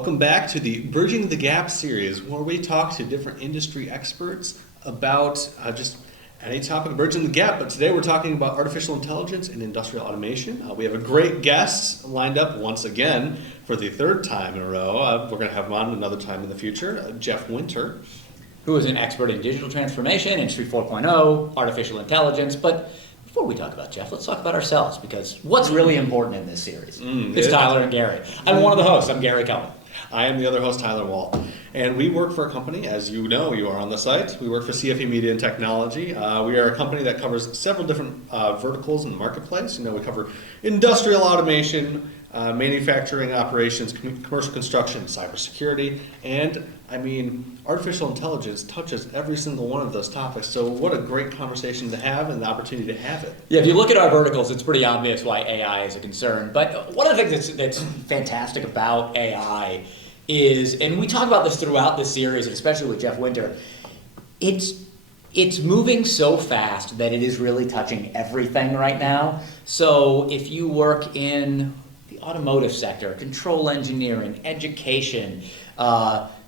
Welcome back to the Bridging the Gap series, where we talk to different industry experts about just any topic bridging the gap. But today we're talking about artificial intelligence and industrial automation. We have a great guest lined up once again for the third time in a row. We're going to have him on another time in the future, Jeff Winter. Who is an expert in digital transformation, Industry 4.0, artificial intelligence. But before we talk about Jeff, let's talk about ourselves, because what's really important in this series is Tyler and Gary. I'm one of the hosts. I'm Gary Cohen. I am the other host, Tyler Wall. And we work for a company, as you know, you are on the site. We work for CFE Media and Technology. We are a company that covers several different verticals in the marketplace. You know, we cover industrial automation, manufacturing operations, commercial construction, cybersecurity, and artificial intelligence touches every single one of those topics. So what a great conversation to have and the opportunity to have it. Yeah, if you look at our verticals, it's pretty obvious why AI is a concern. But one of the things that's fantastic about AI is, and we talk about this throughout this series, and especially with Jeff Winter, it's moving so fast that it is really touching everything right now. So if you work in the automotive sector, control engineering, education,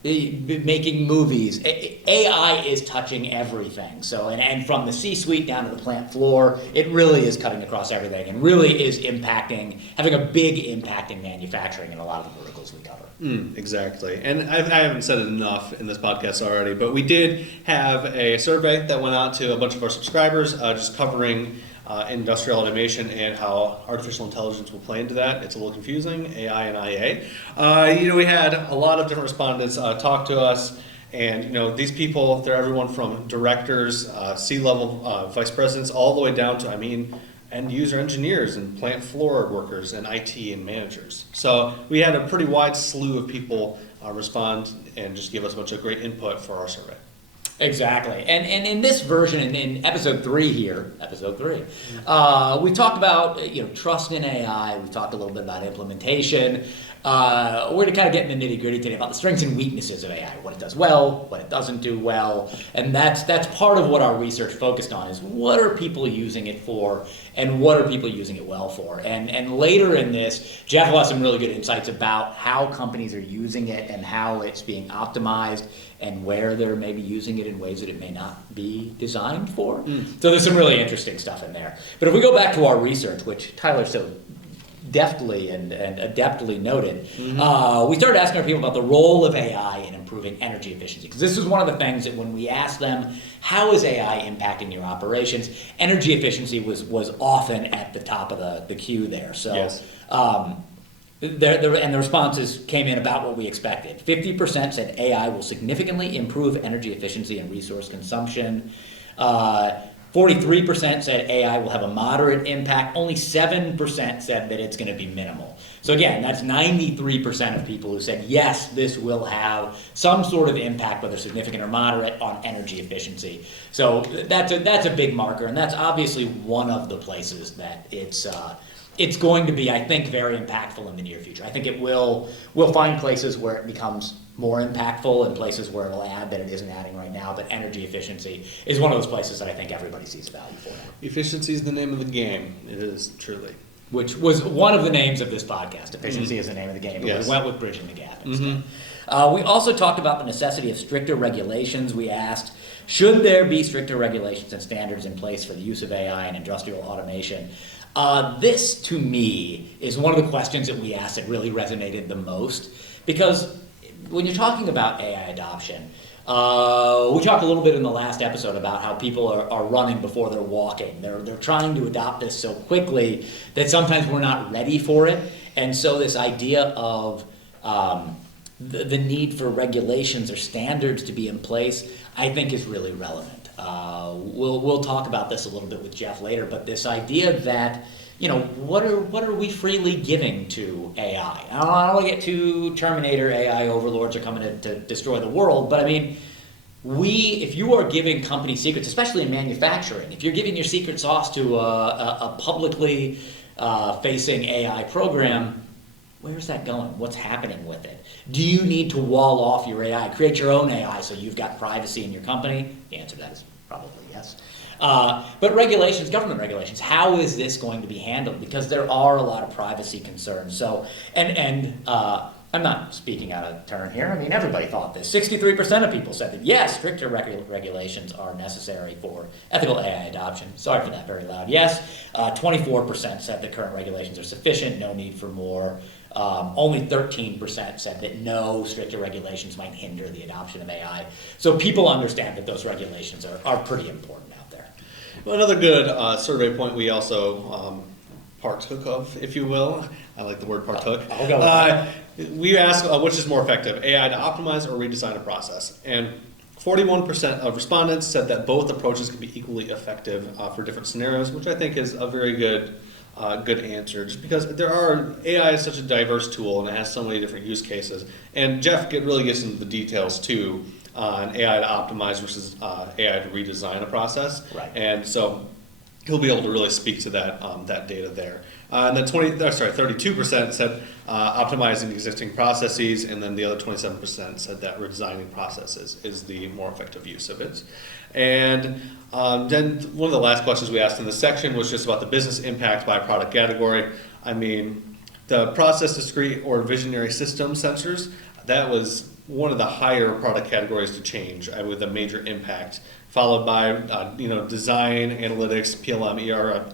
making movies, AI is touching everything. So, and from the C-suite down to the plant floor, it really is cutting across everything and really is having a big impact in manufacturing in a lot of the verticals we cover. Exactly. And I haven't said it enough in this podcast already, but we did have a survey that went out to a bunch of our subscribers just covering industrial automation and how artificial intelligence will play into that. It's a little confusing, AI and IA. We had a lot of different respondents talk to us, and these people, they're everyone from directors, C-level vice presidents, all the way down to, end user engineers and plant floor workers and IT and managers. So we had a pretty wide slew of people respond and just give us a bunch of great input for our survey. Exactly. And in this version, in episode 3 here, we talked about trust in AI. We talked a little bit about implementation. We're going to kind of get in the nitty-gritty today about the strengths and weaknesses of AI, what it does well, what it doesn't do well. And that's part of what our research focused on, is what are people using it for and what are people using it well for. And later in this, Jeff will have some really good insights about how companies are using it and how it's being optimized and where they're maybe using it in ways that it may not be designed for. So there's some really interesting stuff in there. But if we go back to our research, which Tyler so deftly and adeptly noted, we started asking our people about the role of AI in improving energy efficiency. Because this is one of the things that when we asked them, how is AI impacting your operations, energy efficiency was often at the top of the queue there. So, yes. And the responses came in about what we expected. 50% said AI will significantly improve energy efficiency and resource consumption. 43% said AI will have a moderate impact. Only 7% said that it's going to be minimal. So again, that's 93% of people who said, yes, this will have some sort of impact, whether significant or moderate, on energy efficiency. So that's a big marker, and that's obviously one of the places that it's going to be, I think, very impactful in the near future. I think we'll find places where it becomes more impactful and places where it'll add that it isn't adding right now, but energy efficiency is one of those places that I think everybody sees value for. Efficiency is the name of the game. It is, truly. Which was one of the names of this podcast. Efficiency is the name of the game, but yes. We went with Bridging the Gap instead. We also talked about the necessity of stricter regulations. We asked, should there be stricter regulations and standards in place for the use of AI and industrial automation? This, to me, is one of the questions that we asked that really resonated the most, because when you're talking about AI adoption, we talked a little bit in the last episode about how people are running before they're walking. They're trying to adopt this so quickly that sometimes we're not ready for it. And so this idea of the need for regulations or standards to be in place, I think, is really relevant. We'll talk about this a little bit with Jeff later, but this idea that what are we freely giving to AI? I don't want to get too Terminator AI overlords are coming to destroy the world, but if you are giving company secrets, especially in manufacturing, if you're giving your secret sauce to a publicly facing AI program, where's that going? What's happening with it? Do you need to wall off your AI, create your own AI so you've got privacy in your company? The answer to that is probably yes. But regulations, government regulations, how is this going to be handled? Because there are a lot of privacy concerns. So, I'm not speaking out of turn here. I mean, everybody thought this. 63% of people said that, yes, stricter regulations are necessary for ethical AI adoption. Sorry for that, very loud. Yes, 24% said that current regulations are sufficient, no need for more. Only 13% said that no, stricter regulations might hinder the adoption of AI. So people understand that those regulations are pretty important out there. Well, another good survey point we also partook of, if you will. I like the word partook. I'll go with that. We asked which is more effective, AI to optimize or redesign a process. And 41% of respondents said that both approaches can be equally effective for different scenarios, which I think is a very good answer, just because AI is such a diverse tool and it has so many different use cases. And Jeff really gets into the details too on AI to optimize versus AI to redesign a process. Right. And so he'll be able to really speak to that data there. And then 32% said optimizing existing processes, and then the other 27% said that redesigning processes is the more effective use of it. And then one of the last questions we asked in this section was just about the business impact by product category. I mean, the process discrete or visionary system sensors, that was one of the higher product categories to change with a major impact, followed by design, analytics, PLM,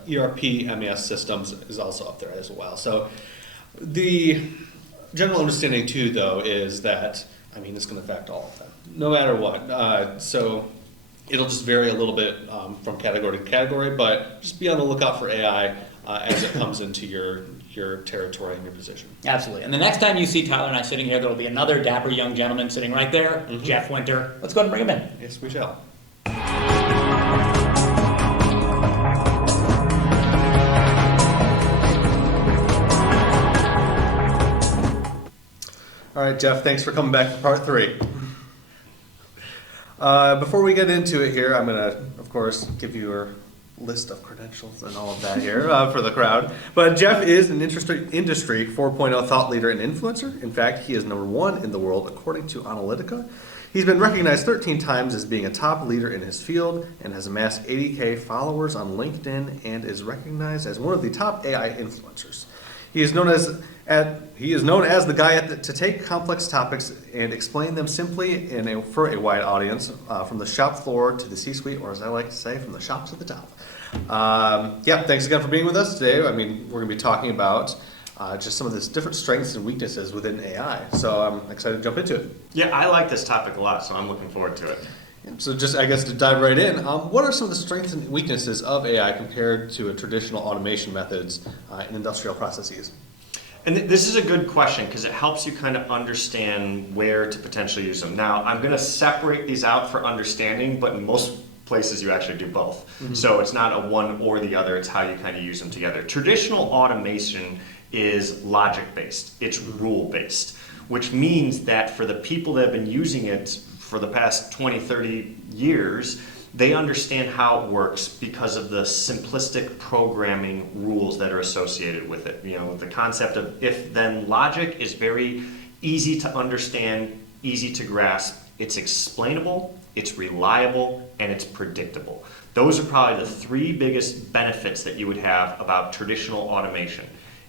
ERP, MES systems is also up there as well. So the general understanding too, though, is that it's going to affect all of them, no matter what. So it'll just vary a little bit from category to category, but just be on the lookout for AI as it comes into your territory and your position. Absolutely. And the next time you see Tyler and I sitting here, there will be another dapper young gentleman sitting right there, Jeff Winter. Let's go ahead and bring him in. Yes, we shall. All right, Jeff, thanks for coming back for part 3. Before we get into it here, I'm going to, of course, give you your list of credentials and all of that here for the crowd. But Jeff is an industry 4.0 thought leader and influencer. In fact, he is #1 in the world according to Analytica. He's been recognized 13 times as being a top leader in his field and has amassed 80K followers on LinkedIn and is recognized as one of the top AI influencers. He is known as the guy to take complex topics and explain them simply for a wide audience, from the shop floor to the C-suite, or as I like to say, from the shop to the top. Thanks again for being with us today. We're going to be talking about just some of the different strengths and weaknesses within AI. So I'm excited to jump into it. Yeah, I like this topic a lot, so I'm looking forward to it. So just, I guess, to dive right in, what are some of the strengths and weaknesses of AI compared to traditional automation methods in industrial processes? And this is a good question because it helps you kind of understand where to potentially use them. Now, I'm going to separate these out for understanding, but in most places you actually do both. Mm-hmm. So it's not a one or the other, it's how you kind of use them together. Traditional automation is logic-based, it's rule-based, which means that for the people that have been using it for the past 20, 30 years, they understand how it works because of the simplistic programming rules that are associated with it. The concept of if-then logic is very easy to understand, easy to grasp. It's explainable, it's reliable, and it's predictable. Those are probably the 3 biggest benefits that you would have about traditional automation.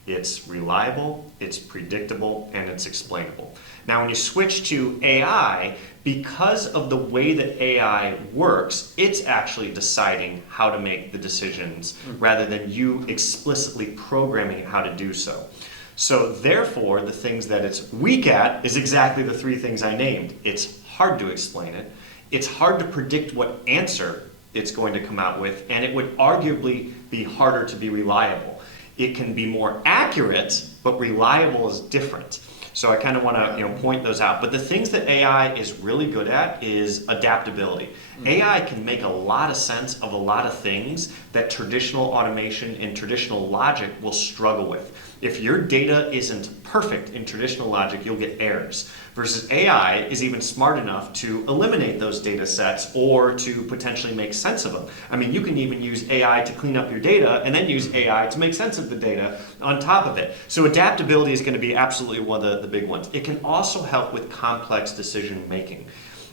It's reliable, it's predictable, and it's explainable. Now, when you switch to AI, because of the way that AI works, it's actually deciding how to make the decisions rather than you explicitly programming how to do so. So therefore, the things that it's weak at is exactly the 3 things I named. It's hard to explain it, it's hard to predict what answer it's going to come out with, and it would arguably be harder to be reliable. It can be more accurate, but reliable is different. So I kind of want to point those out. But the things that AI is really good at is adaptability. Mm-hmm. AI can make a lot of sense of a lot of things that traditional automation and traditional logic will struggle with. If your data isn't perfect in traditional logic, you'll get errors. Versus AI is even smart enough to eliminate those data sets or to potentially make sense of them. I mean, you can even use AI to clean up your data and then use AI to make sense of the data on top of it. So adaptability is going to be absolutely one of the big ones. It can also help with complex decision making,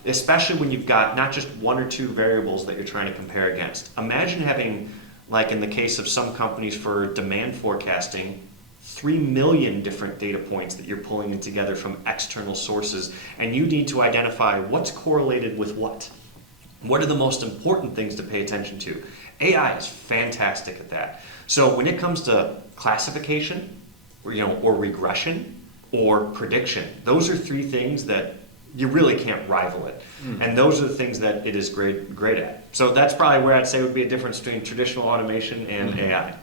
especially when you've got not just 1 or 2 variables that you're trying to compare against. Imagine having, like in the case of some companies for demand forecasting, 3 million different data points that you're pulling in together from external sources, and you need to identify what's correlated with what. What are the most important things to pay attention to? AI is fantastic at that. So when it comes to classification, or regression, or prediction, those are 3 things that you really can't rival it. And those are the things that it is great at. So that's probably where I'd say would be a difference between traditional automation and AI.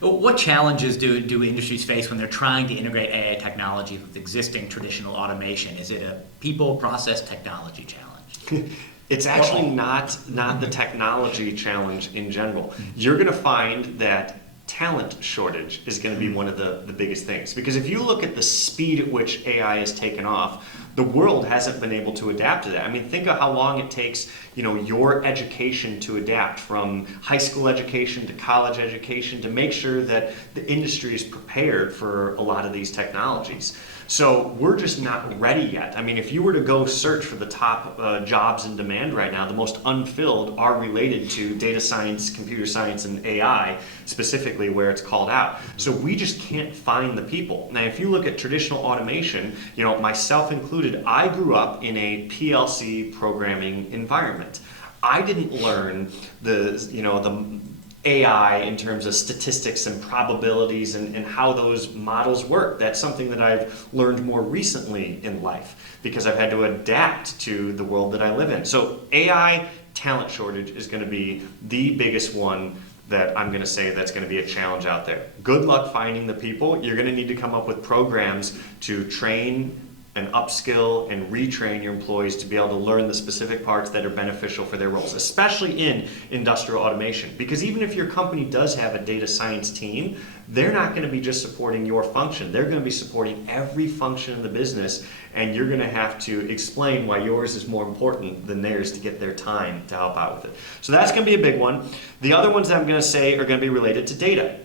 What challenges do industries face when they're trying to integrate AI technology with existing traditional automation? Is it a people, process, technology challenge? It's actually not the technology challenge in general. You're going to find that talent shortage is going to be one of the biggest things. Because if you look at the speed at which AI has taken off, the world hasn't been able to adapt to that. I mean, think of how long it takes, your education to adapt, from high school education to college education, to make sure that the industry is prepared for a lot of these technologies. So we're just not ready yet. I mean, if you were to go search for the top jobs in demand right now, the most unfilled are related to data science, computer science, and AI, specifically where it's called out. So we just can't find the people. Now, if you look at traditional automation, myself included, I grew up in a PLC programming environment. I didn't learn the AI in terms of statistics and probabilities and how those models work. That's something that I've learned more recently in life because I've had to adapt to the world that I live in. So AI talent shortage is going to be the biggest one that I'm going to say that's going to be a challenge out there. Good luck finding the people. You're going to need to come up with programs to train and upskill and retrain your employees to be able to learn the specific parts that are beneficial for their roles, especially in industrial automation. Because even if your company does have a data science team, they're not going to be just supporting your function. They're going to be supporting every function in the business, and you're going to have to explain why yours is more important than theirs to get their time to help out with it. So that's going to be a big one. The other ones that I'm going to say are going to be related to data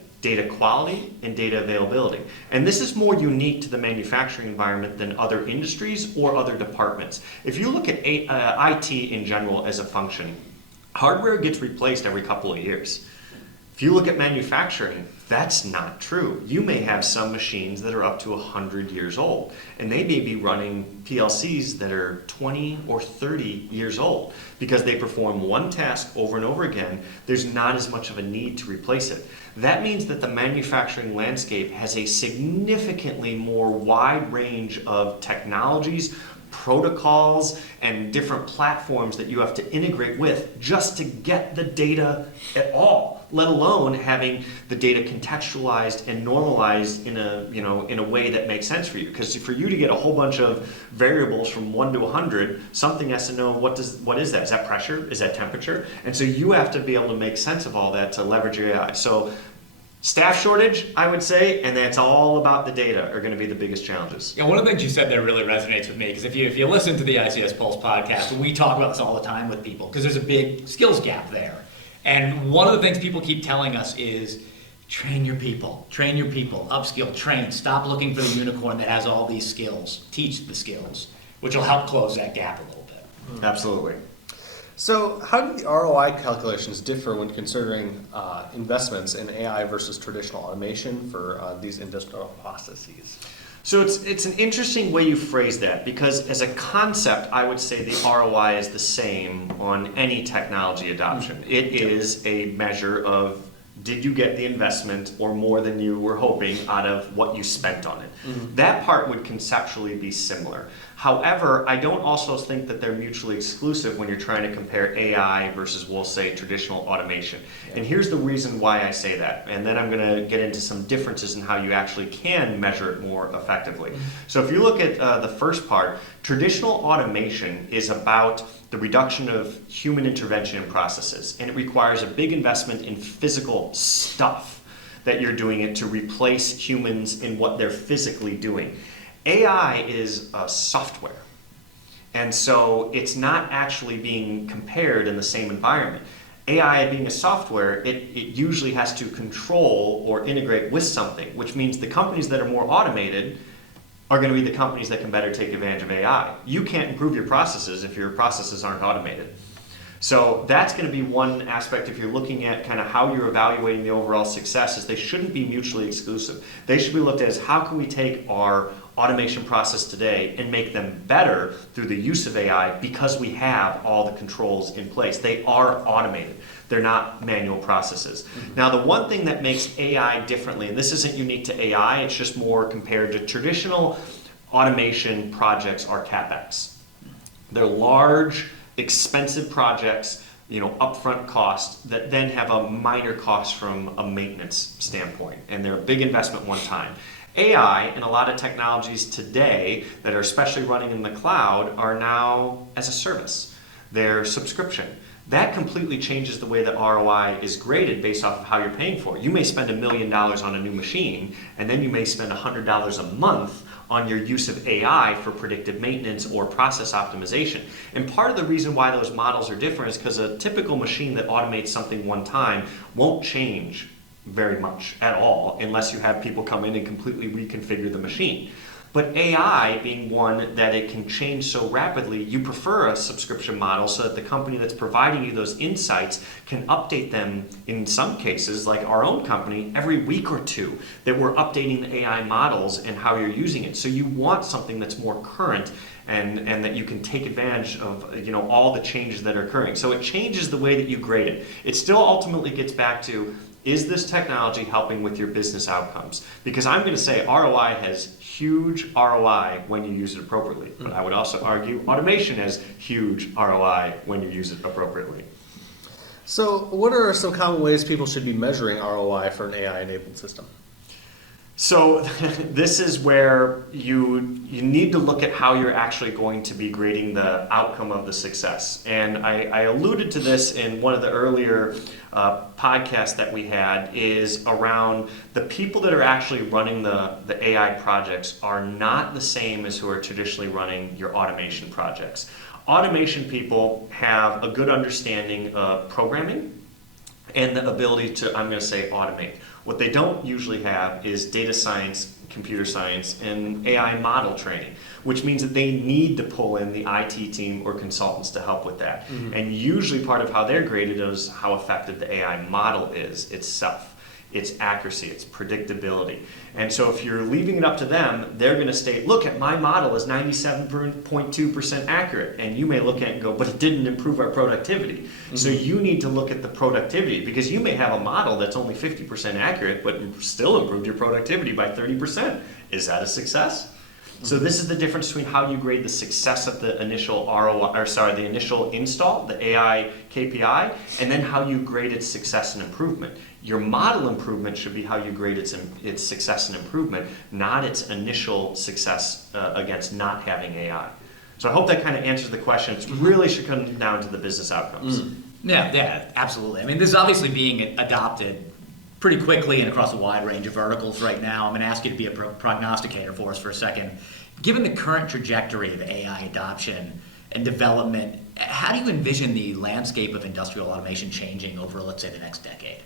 quality and data availability. And this is more unique to the manufacturing environment than other industries or other departments. If you look at IT in general as a function, hardware gets replaced every couple of years. If you look at manufacturing, that's not true. You may have some machines that are up to 100 years old, and they may be running PLCs that are 20 or 30 years old because they perform one task over and over again. There's not as much of a need to replace it. That means that the manufacturing landscape has a significantly more wide range of technologies, protocols, and different platforms that you have to integrate with just to get the data at all, let alone having the data contextualized and normalized in a way that makes sense for you. Because for you to get a whole bunch of variables from 1 to 100, something has to know what is that? Is that pressure? Is that temperature? And so you have to be able to make sense of all that to leverage your AI. So staff shortage, I would say, and that's all about the data, are going to be the biggest challenges. Yeah, one of the things you said there really resonates with me, because if you listen to the ICS Pulse podcast, we talk about this all the time with people, because there's a big skills gap there. And one of the things people keep telling us is, train your people, upskill, train, stop looking for the unicorn that has all these skills, teach the skills, which will help close that gap a little bit. Absolutely. So how do the ROI calculations differ when considering investments in AI versus traditional automation for these industrial processes? So it's an interesting way you phrase that, because as a concept, I would say the ROI is the same on any technology adoption. It is a measure of, did you get the investment or more than you were hoping out of what you spent on it? That part would conceptually be similar. However, I don't also think that they're mutually exclusive when you're trying to compare AI versus, we'll say, traditional automation. And here's the reason why I say that. And then I'm going to get into some differences in how you actually can measure it more effectively. So if you look at the first part, traditional automation is about the reduction of human intervention in processes. And it requires a big investment in physical stuff that you're doing it to replace humans in what they're physically doing. AI is software, and so it's not actually being compared in the same environment. AI being a software, it usually has to control or integrate with something, which means the companies that are more automated are going to be the companies that can better take advantage of AI. You can't improve your processes if your processes aren't automated. So that's going to be one aspect if you're looking at kind of how you're evaluating the overall success, is they shouldn't be mutually exclusive. They should be looked at as how can we take our automation process today and make them better through the use of AI because we have all the controls in place. They are automated. They're not manual processes. Now, the one thing that makes AI differently, and this isn't unique to AI, it's just more compared to traditional automation projects, are CapEx. They're large, expensive projects, upfront costs that then have a minor cost from a maintenance standpoint, and they're a big investment one time. AI and a lot of technologies today that are especially running in the cloud are now as a service. They're subscription. That completely changes the way that ROI is graded based off of how you're paying for it. You may spend $1 million on a new machine, and then you may spend $100 a month on your use of AI for predictive maintenance or process optimization. And part of the reason why those models are different is because a typical machine that automates something one time won't change very much at all unless you have people come in and completely reconfigure the machine. But AI being one that it can change so rapidly, you prefer a subscription model so that the company that's providing you those insights can update them, in some cases, like our own company, every week or two, that we're updating the AI models and how you're using it. So you want something that's more current and that you can take advantage of all the changes that are occurring. So it changes the way that you grade it. It still ultimately gets back to, is this technology helping with your business outcomes? Because I'm going to say ROI has huge ROI when you use it appropriately. But I would also argue automation has huge ROI when you use it appropriately. So what are some common ways people should be measuring ROI for an AI-enabled system? So this is where you need to look at how you're actually going to be grading the outcome of the success. And I alluded to this in one of the earlier podcasts that we had, is around the people that are actually running the AI projects are not the same as who are traditionally running your automation projects. Automation people have a good understanding of programming and the ability to, I'm going to say, automate. What they don't usually have is data science, computer science, and AI model training, which means that they need to pull in the IT team or consultants to help with that. And usually part of how they're graded is how effective the AI model is itself. Its accuracy, its predictability. And so if you're leaving it up to them, they're going to state, look, at my model is 97.2% accurate. And you may look at it and go, but it didn't improve our productivity. So you need to look at the productivity, because you may have a model that's only 50% accurate, but still improved your productivity by 30%. Is that a success? So this is the difference between how you grade the success of the initial the initial install, the AI KPI, and then how you grade its success and improvement. Your model improvement should be how you grade its success and improvement, not its initial success against not having AI. So I hope that kind of answers the question. It really should come down to the business outcomes. Yeah, absolutely. I mean, this is obviously being adopted pretty quickly and across a wide range of verticals right now. I'm going to ask you to be a prognosticator for us for a second. Given the current trajectory of AI adoption and development, how do you envision the landscape of industrial automation changing over, let's say, the next decade?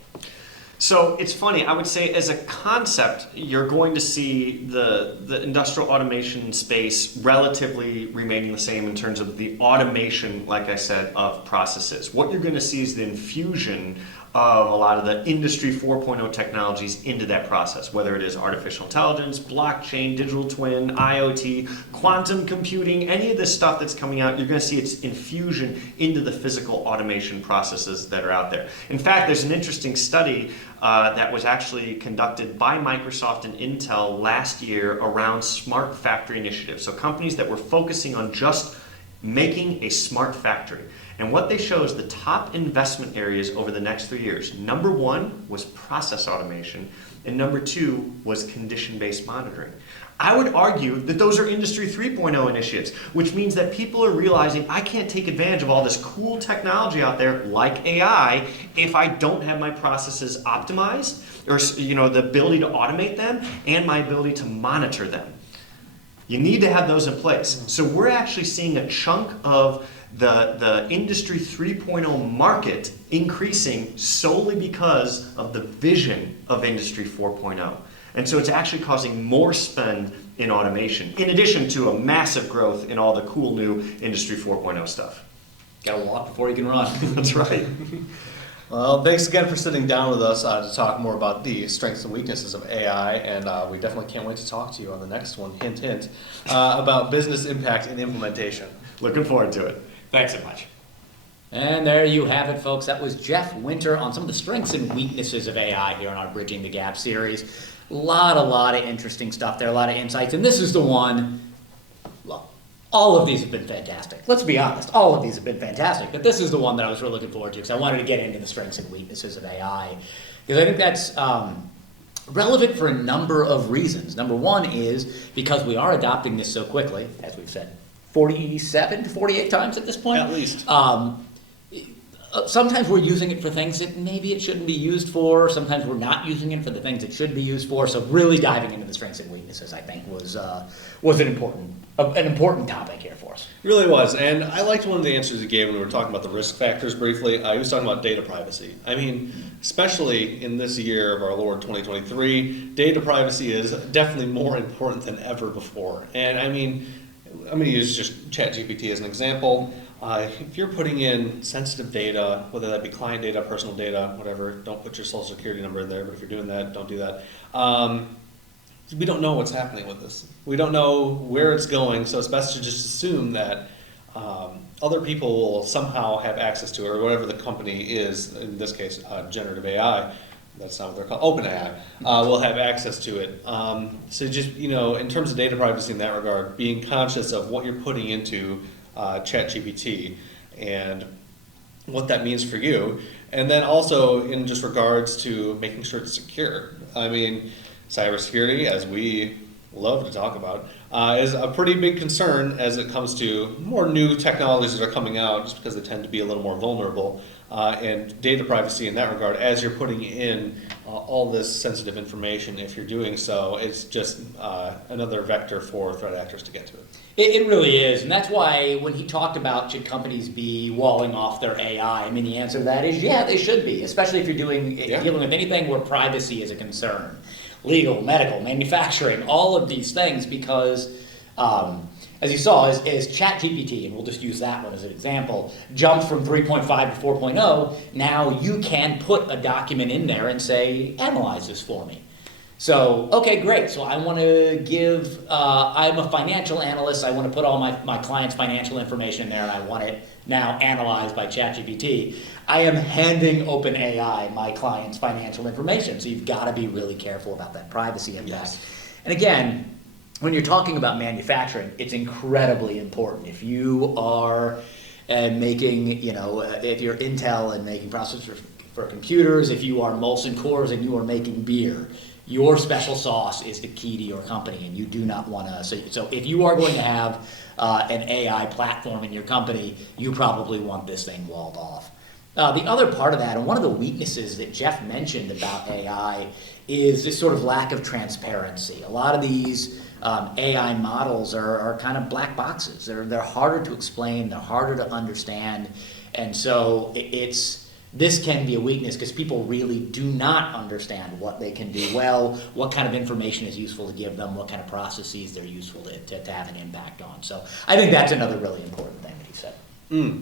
So it's funny, I would say as a concept, you're going to see the industrial automation space relatively remaining the same in terms of the automation, like I said, of processes. What you're going to see is the infusion of a lot of the Industry 4.0 technologies into that process, whether it is artificial intelligence, blockchain, digital twin, IoT, quantum computing, any of this stuff that's coming out, you're going to see its infusion into the physical automation processes that are out there. In fact, there's an interesting study that was actually conducted by Microsoft and Intel last year around smart factory initiatives. So companies that were focusing on just making a smart factory. And what they show is the top investment areas over the next 3 years. Number one was process automation, and number two was condition-based monitoring. I would argue that those are Industry 3.0 initiatives, which means that people are realizing I can't take advantage of all this cool technology out there like AI if I don't have my processes optimized, or the ability to automate them and my ability to monitor them. You need to have those in place. So we're actually seeing a chunk of the Industry 3.0 market increasing solely because of the vision of Industry 4.0. And so it's actually causing more spend in automation, in addition to a massive growth in all the cool new Industry 4.0 stuff. Gotta walk before you can run. That's right. Well, thanks again for sitting down with us to talk more about the strengths and weaknesses of AI, and we definitely can't wait to talk to you on the next one, hint, hint, about business impact and implementation. Looking forward to it. Thanks so much. And there you have it, folks. That was Jeff Winter on some of the strengths and weaknesses of AI here on our Bridging the Gap series. A lot of interesting stuff there, a lot of insights, and this is the one. Well, all of these have been fantastic. Let's be honest, all of these have been fantastic, but this is the one that I was really looking forward to because I wanted to get into the strengths and weaknesses of AI. Because I think that's relevant for a number of reasons. Number one is because we are adopting this so quickly, as we've said 47 to 48 times at this point. At least. Sometimes we're using it for things that maybe it shouldn't be used for. Sometimes we're not using it for the things it should be used for. So really diving into the strengths and weaknesses, I think, was an important topic here for us. It really was, and I liked one of the answers he gave when we were talking about the risk factors briefly. He was talking about data privacy. I mean, especially in this year of our Lord 2023, data privacy is definitely more important than ever before. And I mean, I'm going to use just ChatGPT as an example. If you're putting in sensitive data, whether that be client data, personal data, whatever, don't put your social security number in there, but if you're doing that, don't do that. We don't know what's happening with this. We don't know where it's going, so it's best to just assume that other people will somehow have access to it, or whatever the company is, in this case, generative AI. That's not what they're called, OpenAI, will have access to it. So just, in terms of data privacy in that regard, being conscious of what you're putting into ChatGPT and what that means for you. And then also in just regards to making sure it's secure. I mean, cybersecurity, as we love to talk about, is a pretty big concern as it comes to more new technologies that are coming out, just because they tend to be a little more vulnerable. And data privacy in that regard, as you're putting in all this sensitive information, if you're doing so, it's just another vector for threat actors to get to it. It really is, and that's why when he talked about should companies be walling off their AI, I mean the answer to that is yeah, they should be, especially if you're dealing with anything where privacy is a concern. Legal, medical, manufacturing, all of these things, because as you saw, as ChatGPT, and we'll just use that one as an example, jumped from 3.5 to 4.0, now you can put a document in there and say, analyze this for me. So, okay, great. So I want to give, I'm a financial analyst, I want to put all my client's financial information in there, and I want it now analyzed by ChatGPT. I am handing OpenAI my client's financial information, so you've got to be really careful about that privacy impact. Yes. And again, when you're talking about manufacturing, it's incredibly important. If you are making, if you're Intel and making processors for computers, if you are Molson Coors and you are making beer, your special sauce is the key to your company, and you do not want to. So if you are going to have an AI platform in your company, you probably want this thing walled off. The other part of that, and one of the weaknesses that Jeff mentioned about AI, is this sort of lack of transparency. A lot of these AI models are kind of black boxes. They're harder to explain, they're harder to understand, and so this can be a weakness because people really do not understand what they can do well, what kind of information is useful to give them, what kind of processes they're useful to have an impact on. So I think that's another really important thing that he said.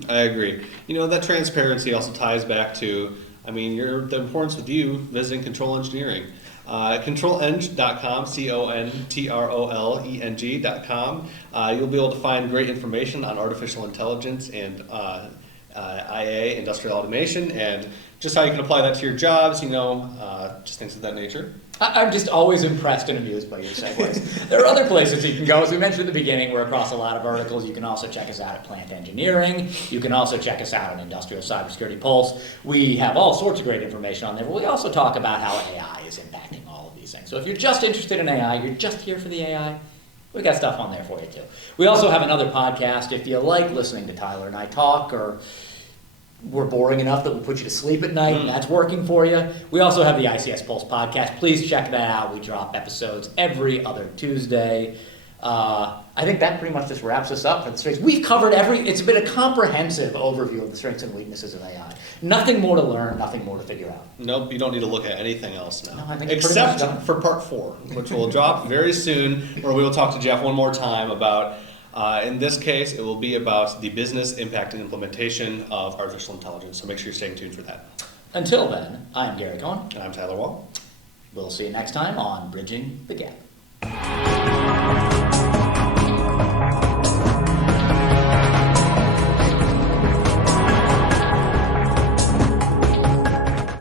I agree. That transparency also ties back to, the importance with you visiting Control Engineering. Controleng.com, CONTROLENG.com. You'll be able to find great information on artificial intelligence and IA, industrial automation, and just how you can apply that to your jobs, just things of that nature. I'm just always impressed and amused by your segues. There are other places you can go. As we mentioned at the beginning, we're across a lot of verticals. You can also check us out at Plant Engineering. You can also check us out on Industrial Cybersecurity Pulse. We have all sorts of great information on there, but we also talk about how AI is impacting all of these things. So if you're just interested in AI, you're just here for the AI, we got stuff on there for you too. We also have another podcast if you like listening to Tyler and I talk, or we're boring enough that we put you to sleep at night and that's working for you. We also have the ICS Pulse podcast. Please check that out. We drop episodes every other Tuesday. I think that pretty much just wraps us up for the strengths. We've covered it's been a comprehensive overview of the strengths and weaknesses of AI. Nothing more to learn, nothing more to figure out. Nope, you don't need to look at anything else now. No, I think except for part 4, which will drop very soon, where we will talk to Jeff one more time about In this case, it will be about the business impact and implementation of artificial intelligence. So make sure you're staying tuned for that. Until then, I am Gary Cohen. And I'm Tyler Wall. We'll see you next time on Bridging the Gap.